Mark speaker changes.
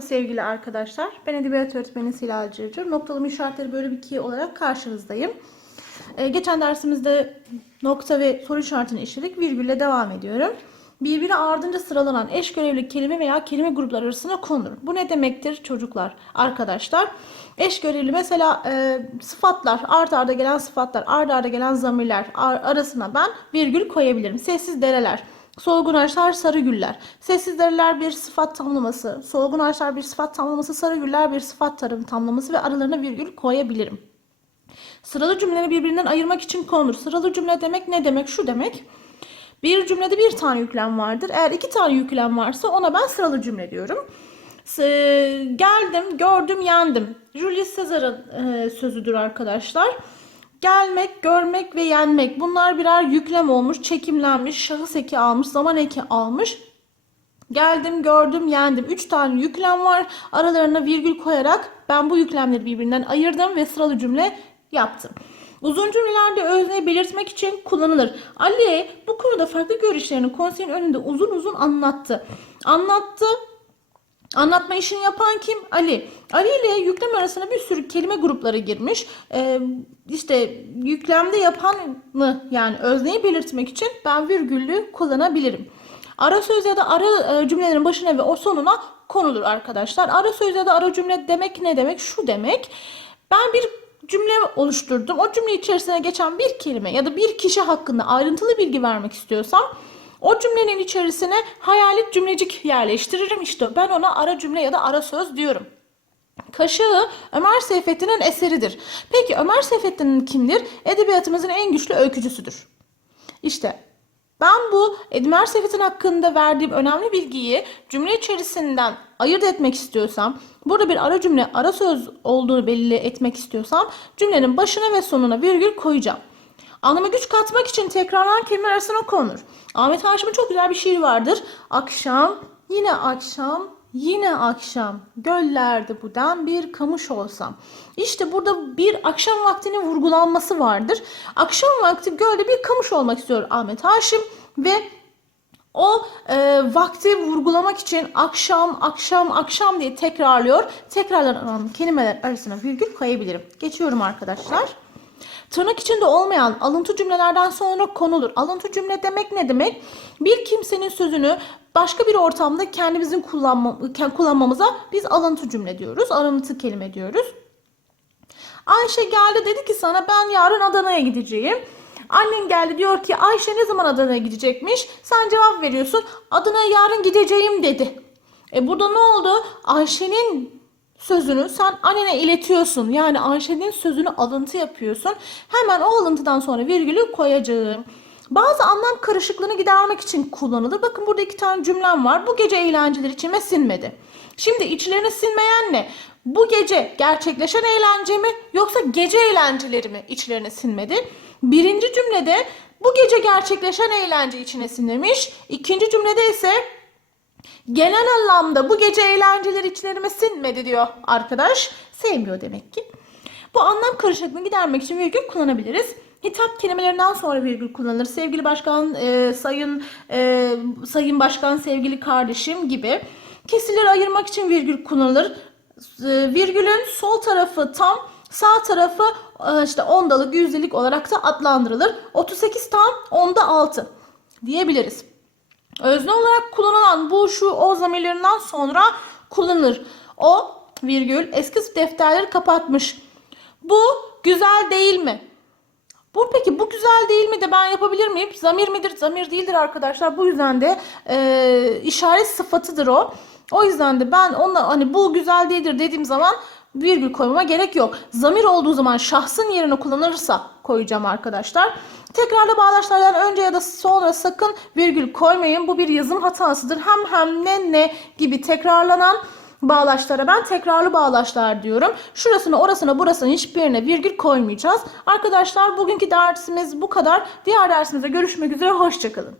Speaker 1: sevgili arkadaşlar. Ben Edebiyat Öğretmeni Sila Cırcır. Noktalama işaretleri bölüm 2 olarak karşınızdayım. Ee, geçen dersimizde nokta ve soru işaretini işledik. Virgülle devam ediyorum. Birbiri ardınca sıralanan eş görevli kelime veya kelime grupları arasına konulur. Bu ne demektir çocuklar, arkadaşlar? Eş görevli mesela e, sıfatlar, art arda gelen sıfatlar, art arda gelen zamirler ar- arasına ben virgül koyabilirim. Sessiz dereler, Solgun ağaçlar, sarı güller. Sessiz dereler bir sıfat tamlaması. Solgun ağaçlar bir sıfat tamlaması. Sarı güller bir sıfat tarım tamlaması ve aralarına virgül koyabilirim. Sıralı cümleleri birbirinden ayırmak için konulur. Sıralı cümle demek ne demek? Şu demek. Bir cümlede bir tane yüklem vardır. Eğer iki tane yüklem varsa ona ben sıralı cümle diyorum. Geldim, gördüm, yendim. Julius Caesar'ın e, sözüdür arkadaşlar. Gelmek, görmek ve yenmek. Bunlar birer yüklem olmuş, çekimlenmiş, şahıs eki almış, zaman eki almış. Geldim, gördüm, yendim. Üç tane yüklem var. Aralarına virgül koyarak ben bu yüklemleri birbirinden ayırdım ve sıralı cümle yaptım. Uzun cümlelerde özneyi belirtmek için kullanılır. Ali bu konuda farklı görüşlerini konseyin önünde uzun uzun anlattı. Anlattı, Anlatma işini yapan kim? Ali. Ali ile yüklem arasına bir sürü kelime grupları girmiş. Ee, işte yüklemde yapanı yani özneyi belirtmek için ben virgüllü kullanabilirim. Ara söz ya da ara e, cümlelerin başına ve o sonuna konulur arkadaşlar. Ara söz ya da ara cümle demek ne demek? Şu demek. Ben bir cümle oluşturdum. O cümle içerisine geçen bir kelime ya da bir kişi hakkında ayrıntılı bilgi vermek istiyorsam o cümlenin içerisine hayalet cümlecik yerleştiririm. İşte ben ona ara cümle ya da ara söz diyorum. Kaşığı Ömer Seyfettin'in eseridir. Peki Ömer Seyfettin kimdir? Edebiyatımızın en güçlü öykücüsüdür. İşte ben bu Ömer Seyfettin hakkında verdiğim önemli bilgiyi cümle içerisinden ayırt etmek istiyorsam, burada bir ara cümle, ara söz olduğunu belli etmek istiyorsam cümlenin başına ve sonuna virgül koyacağım. Anlama güç katmak için tekrarlanan kelime arasına konur. Ahmet Haşim'in çok güzel bir şiir vardır. Akşam, yine akşam, yine akşam. Göllerde bu dem bir kamış olsam. İşte burada bir akşam vaktinin vurgulanması vardır. Akşam vakti gölde bir kamış olmak istiyor Ahmet Haşim ve o e, vakti vurgulamak için akşam, akşam, akşam diye tekrarlıyor. Tekrarlanan kelimeler arasına virgül koyabilirim. Geçiyorum arkadaşlar. Tırnak içinde olmayan alıntı cümlelerden sonra konulur. Alıntı cümle demek ne demek? Bir kimsenin sözünü başka bir ortamda kendimizin kullanma, kullanmamıza biz alıntı cümle diyoruz. Alıntı kelime diyoruz. Ayşe geldi dedi ki sana ben yarın Adana'ya gideceğim. Annen geldi diyor ki Ayşe ne zaman Adana'ya gidecekmiş? Sen cevap veriyorsun. Adana'ya yarın gideceğim dedi. E burada ne oldu? Ayşe'nin sözünü sen annene iletiyorsun. Yani Ayşe'nin sözünü alıntı yapıyorsun. Hemen o alıntıdan sonra virgülü koyacağım. Bazı anlam karışıklığını gidermek için kullanılır. Bakın burada iki tane cümlem var. Bu gece eğlenceler içime sinmedi. Şimdi içlerine sinmeyen ne? Bu gece gerçekleşen eğlence mi yoksa gece eğlenceleri mi içlerine sinmedi? Birinci cümlede bu gece gerçekleşen eğlence içine sinmemiş. İkinci cümlede ise Genel anlamda bu gece eğlenceler içlerime sinmedi diyor arkadaş. Sevmiyor demek ki. Bu anlam karışıklığını gidermek için virgül kullanabiliriz. Hitap kelimelerinden sonra virgül kullanılır. Sevgili başkan, e, sayın e, sayın başkan, sevgili kardeşim gibi. Kesirleri ayırmak için virgül kullanılır. E, virgülün sol tarafı tam, sağ tarafı e, işte ondalık, yüzdelik olarak da adlandırılır. 38 tam, onda 6 diyebiliriz. Özne olarak kullanılan bu şu o zamirlerinden sonra kullanılır. O virgül eski defterleri kapatmış. Bu güzel değil mi? Bu peki bu güzel değil mi de ben yapabilir miyim? Zamir midir? Zamir değildir arkadaşlar. Bu yüzden de e, işaret sıfatıdır o. O yüzden de ben onunla hani bu güzel değildir dediğim zaman virgül koymama gerek yok. Zamir olduğu zaman şahsın yerine kullanılırsa koyacağım arkadaşlar. Tekrarlı bağlaçlardan önce ya da sonra sakın virgül koymayın. Bu bir yazım hatasıdır. Hem hem ne ne gibi tekrarlanan bağlaçlara ben tekrarlı bağlaçlar diyorum. Şurasına orasına burasına hiçbirine virgül koymayacağız. Arkadaşlar bugünkü dersimiz bu kadar. Diğer dersimize görüşmek üzere. Hoşçakalın.